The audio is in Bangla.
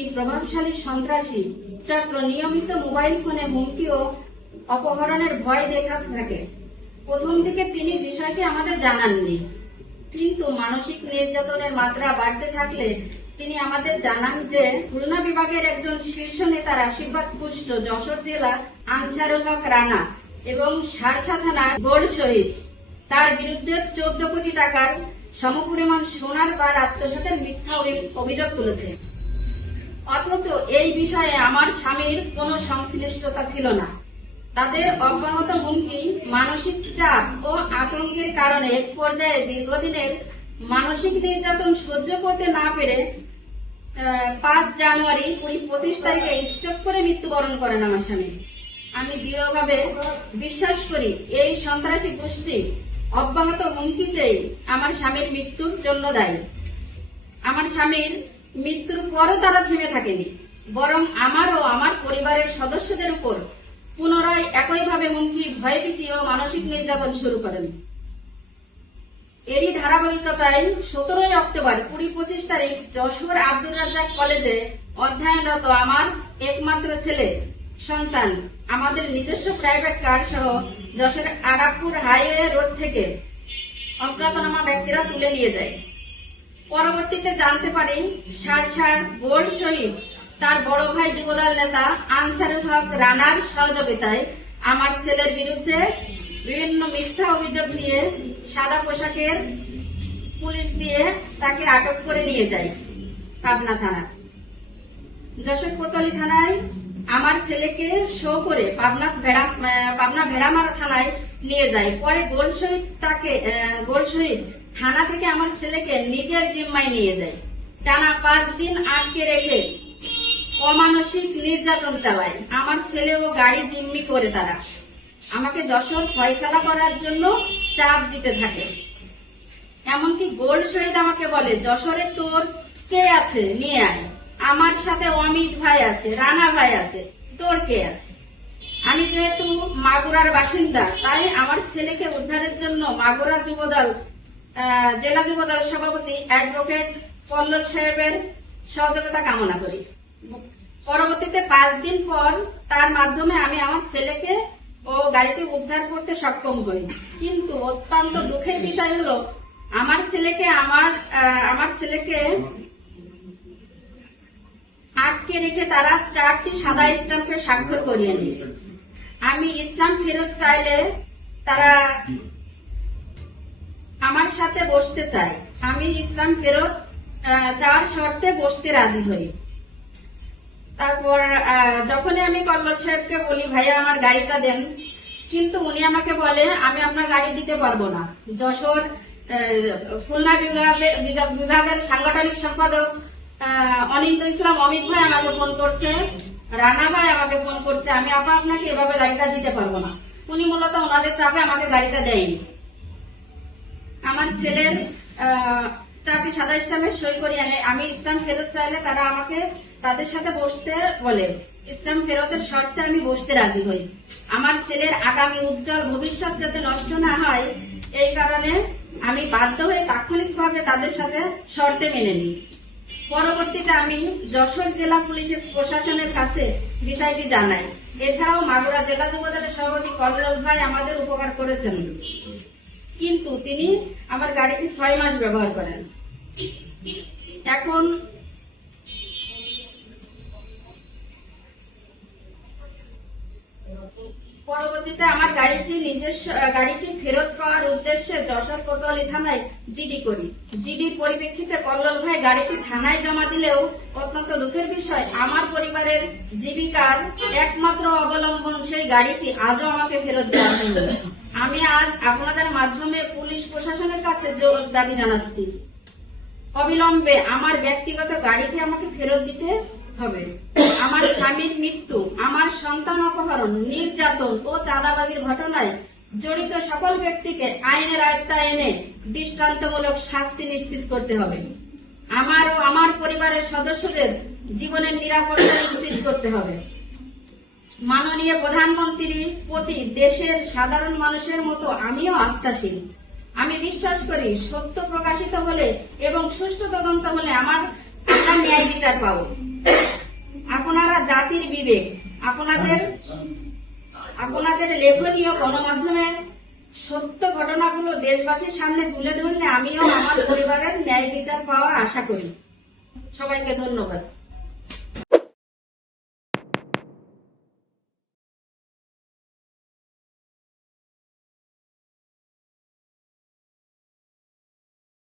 একটি প্রভাবশালী সন্ত্রাসী চক্র নিয়মিত মোবাইল ফোনে হুমকি ও অপহরণের ভয় দেখাতে থাকে। প্রথম দিকে তিনি বিষয়টি আমাদের জানাননি, কিন্তু মানসিক নির্যাতনের মাত্রা বাড়তে থাকলে তিনি আমাদের জানান যে খুলনা বিভাগের একজন শীর্ষ নেতার আশীর্বাদ পুষ্ট যশোর জেলা আনসারুল হক রানা এবং শার্শা থানার গোল শহীদ তার বিরুদ্ধে 14 কোটি টাকার সমপরিমাণ সোনার বার আত্মসাতের মিথ্যা অভিযোগ তুলেছে। অথচ এই বিষয়ে আমার স্বামীর কোনো সংশ্লিষ্টতা ছিল না। তাদের অব্যাহত হুমকি, মানসিক চাপ ও আতঙ্কের কারণে এক পর্যায়ে দীর্ঘদিনের মানসিক নির্যাতন সহ্য করতে না পেরে 5 জানুয়ারি 2025 তারিখে স্ট্রোক করে মৃত্যুবরণ করেন আমার স্বামী। আমি দৃঢ়ভাবে বিশ্বাস করি এই সন্ত্রাসী গোষ্ঠী অব্যাহত হুমকিতেই আমার স্বামীর মৃত্যুর জন্য দায়ী। আমার স্বামীর মৃত্যুর পরও তারা থেমে থাকেনি, বরং আমার ও আমার পরিবারের সদস্যদের উপর পুনরায় একইভাবে হুমকি, ভয়ভীতি ও মানসিক নির্যাতন শুরু করেন। এরই ধারাবাহিকতায় 17 অক্টোবর 2025 তারিখ যশোর আব্দুর রাজ্জাক কলেজে অধ্যয়নরত আমার একমাত্র ছেলে সন্তান আমাদের নিজস্ব প্রাইভেট কার সহ যশোর আরাকপুর হাইওয়ে রোড থেকে অজ্ঞাতনামা ব্যক্তিরা তুলে নিয়ে যায়। পরবর্তীতে জানতে পারি শার্শার গোল শহীদ তার বড় ভাই যুবদল নেতা আনসারুল হক রানার সহযোগিতায় আমার ছেলের বিরুদ্ধে বিভিন্ন মিথ্যা অভিযোগ দিয়ে সাদা পোশাকের পুলিশ দিয়ে তাকে আটক করে নিয়ে যায় পাবনা থানা। যশোর কোতোয়ালি থানায় আমার ছেলেকে শো করে পাবনা ভেড়ামারা থানায় নিয়ে যায়। পরে গোল শহীদ থানা থেকে আমার ছেলেকে নিজের জিম্মায় নিয়ে যায়। টানা 5 দিন আটকে রেখে অমানসিক নির্যাতন চালায়। আমার ছেলে ও গাড়ি জিম্মি করে তারা আমাকে যশোর ফয়সালা করার জন্য চাপ দিতে থাকে। এমনকি গোল শহীদ আমাকে বলে, যশোরে তোর কে আছে নিয়ে আয়, আমার সাথে অমিত ভাই আছে, রানা ভাই আছে, তোর কে আছে? আমি যেহেতু মাগুরার বাসিন্দা, তাই আমার ছেলেকে উদ্ধারের জন্য মাগুরা জেলা যুবদল সভাপতি অ্যাডভোকেট কল্লোল সাহেবের সহযোগিতা কামনা করি। পরবর্তীতে 5 দিন পর তার মাধ্যমে আমি আমার ছেলেকে ও গাড়িটি উদ্ধার করতে সক্ষম হই। কিন্তু অত্যন্ত দুঃখের বিষয় হলো আমার ছেলেকে আটকে রেখে তারা 4টি সাদা স্ট্যাম্পে স্বাক্ষর করিয়ে নিই। আমি স্ট্যাম্প ফেরত চাইলে তারা আমার সাথে বসতে চায়। আমি স্ট্যাম্প ফেরত চাওয়ার শর্তে বসতে রাজি হই। তারপর যখনই আমি কল্লোল সাহেবকে বলি, ভাইয়া আমার গাড়িটা দেন, কিন্তু উনি আমাকে বলে, আমি আপনার গাড়ি দিতে পারবো না। যশোর খুলনা বিভাগের সাংগঠনিক সম্পাদক অনিন্দ ইসলাম অমিত ভাই আমাকে ফোন করছে, রানা ভাই আমাকে ফোন করছে, আমি আপনাকে এভাবে গাড়িটা দিতে পারবো না। উনি মূলত ওনাদের চাপে আমাকে গাড়িটা দেয়নি। আমার ছেলের 4টি সাদা স্ট্যাম্পে সই করিয়ে আনে। আমি স্ট্যাম্প ফেরত চাইলে তারা আমাকে তাদের সাথে বসতে বলে। স্ট্যাম্প ফেরতের শর্তে আমি বসতে রাজি হই। আমার ছেলের আগামী উজ্জ্বল ভবিষ্যৎ যাতে নষ্ট না হয়, এই কারণে আমি বাধ্য হয়ে তাৎক্ষণিকভাবে তাদের সাথে শর্তে মেনে নিই। পরবর্তীতে আমি যশোর জেলা পুলিশের প্রশাসনের কাছে বিষয়টি জানাই। এছাড়াও মাগুরা জেলা যুবদলের সভাপতি কল্লোল ভাই আমাদের উপকার করেছেন, কিন্তু তিনি আমার গাড়িটি 6 মাস ব্যবহার করেন। এখন পরবর্তীতে আমার গাড়িটি ফেরত পাওয়ার উদ্দেশ্যে যশোর কোতোয়ালি থানায় জিডি করি। জিডির পরিপ্রেক্ষিতে কল্লোল ভাই গাড়িটি থানায় জমা দিলেও অত্যন্ত দুঃখের বিষয়, আমার পরিবারের জীবিকার একমাত্র অবলম্বন সেই গাড়িটি আজও আমাকে ফেরত দেওয়া হয়নি। আমি আজ আপনাদের মাধ্যমে পুলিশ প্রশাসনের কাছে জোর দাবি জানাচ্ছি, অবিলম্বে আমার ব্যক্তিগত গাড়িটি আমাকে ফেরত দিতে হবে। আমার স্বামীর মৃত্যু, আমার সন্তান অপহরণ, নির্যাতন ও চাঁদাবাজির ঘটনায় জড়িত সকল ব্যক্তিকে আইনের আওতায় এনে দৃষ্টান্তমূলক শাস্তি নিশ্চিত করতে হবে। আমার ও আমার পরিবারের সদস্যদের জীবনের নিরাপত্তা নিশ্চিত করতে হবে। মাননীয় প্রধানমন্ত্রীর প্রতি দেশের সাধারণ মানুষের মতো আমিও আস্থাশীল। আমি বিশ্বাস করি সত্য প্রকাশিত হলে এবং সুষ্ঠু তদন্ত হলে আমরা ন্যায় বিচার পাবো। জাতির বিবেক। আপনাদের লেখনীয় গণমাধ্যমে সত্য ঘটনাগুলো দেশবাসীর সামনে তুলে ধরলে আমিও আমার পরিবারের ন্যায় বিচার পাওয়া আশা করি। সবাইকে ধন্যবাদ।